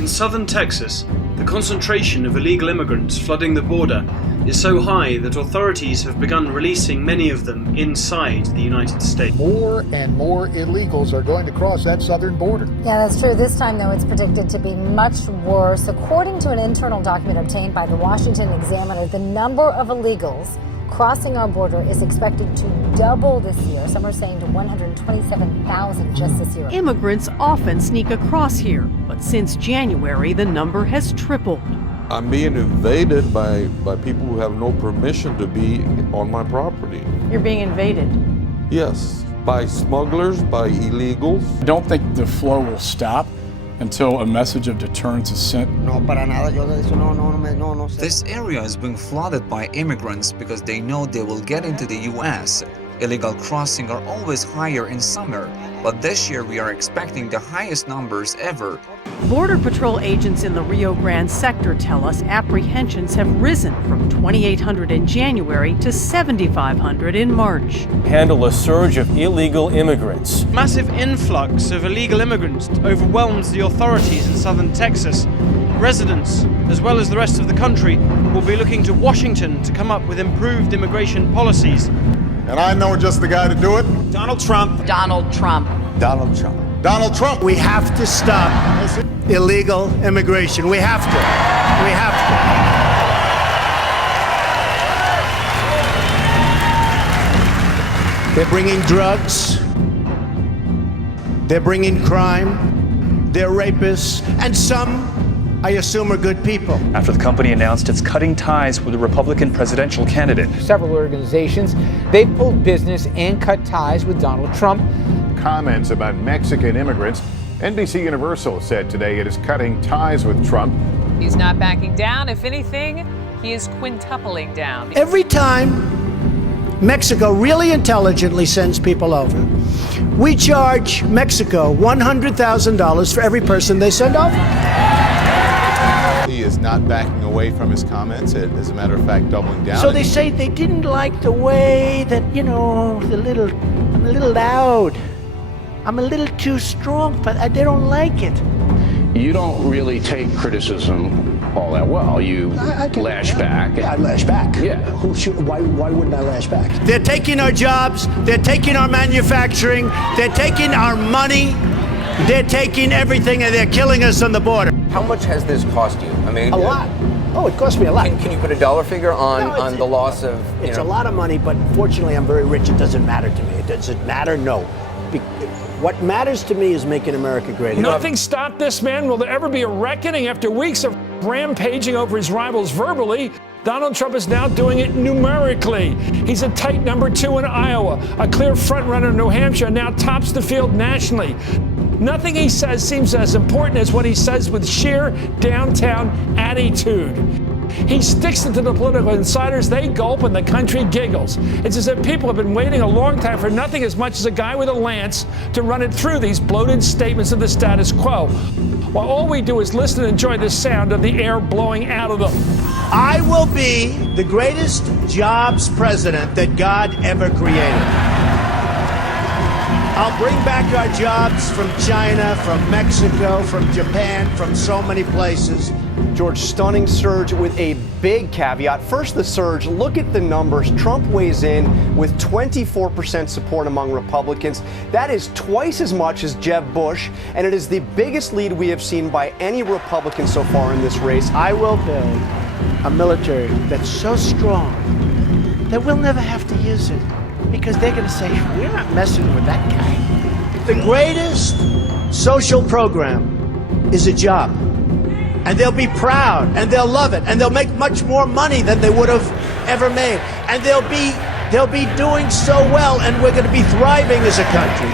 In southern Texas, the concentration of illegal immigrants flooding the border is so high that authorities have begun releasing many of them inside the United States. More and more illegals are going to cross that southern border. Yeah, that's true. This time, though, it's predicted to be much worse. According to an internal document obtained by the Washington Examiner, the number of illegals crossing our border is expected to double this year. Some are saying to 127,000 just this year. Immigrants often sneak across here, but since January, the number has tripled. I'm being invaded by people who have no permission to be on my property. You're being invaded? Yes, by smugglers, by illegals. I don't think the flow will stop until a message of deterrence is sent. This area is being flooded by immigrants because they know they will get into the U.S. Illegal crossings are always higher in summer, but this year we are expecting the highest numbers ever. Border Patrol agents in the Rio Grande sector tell us apprehensions have risen from 2,800 in January to 7,500 in March. Handle a surge of illegal immigrants. Massive influx of illegal immigrants overwhelms the authorities in southern Texas. Residents, as well as the rest of the country, will be looking to Washington to come up with improved immigration policies. And I know just the guy to do it. Donald Trump. Donald Trump. Donald Trump. Donald Trump. We have to stop illegal immigration. We have to. We have to. They're bringing drugs. They're bringing crime. They're rapists. And some, I assume, are good people. After the company announced it's cutting ties with the Republican presidential candidate. Several organizations, they've pulled business and cut ties with Donald Trump. Comments about Mexican immigrants. NBC Universal said today it is cutting ties with Trump. He's not backing down. If anything, he is quintupling down. Every time Mexico really intelligently sends people over, we charge Mexico $100,000 for every person they send over. He is not backing away from his comments. As a matter of fact, doubling down. So they say they didn't like the way that, I'm a little loud. I'm a little too strong, but they don't like it. You don't really take criticism all that well. You lash back. Yeah, I lash back. Yeah. Why wouldn't I lash back? They're taking our jobs. They're taking our manufacturing. They're taking our money. They're taking everything, and they're killing us on the border. How much has this cost you? I mean, a lot. Oh, it cost me a lot. Can you put a dollar figure on the loss of? It's a lot of money, but fortunately, I'm very rich. It doesn't matter to me. It doesn't matter. No. What matters to me is making America great again. Nothing stopped this man. Will there ever be a reckoning? After weeks of rampaging over his rivals verbally, Donald Trump is now doing it numerically. He's a tight number 2 in Iowa, a clear front-runner in New Hampshire, and now tops the field nationally. Nothing he says seems as important as what he says with sheer downtown attitude. He sticks it to the political insiders, they gulp, and the country giggles. It's as if people have been waiting a long time for nothing as much as a guy with a lance to run it through these bloated statements of the status quo, while all we do is listen and enjoy the sound of the air blowing out of them. I will be the greatest jobs president that God ever created. I'll bring back our jobs from China, from Mexico, from Japan, from so many places. George, stunning surge with a big caveat. First, the surge. Look at the numbers. Trump weighs in with 24% support among Republicans. That is twice as much as Jeb Bush, and it is the biggest lead we have seen by any Republican so far in this race. I will build a military that's so strong that we'll never have to use it, because they're going to say, we're not messing with that guy. The greatest social program is a job. And they'll be proud, and they'll love it, and they'll make much more money than they would have ever made. And they'll be doing so well, and we're going to be thriving as a country.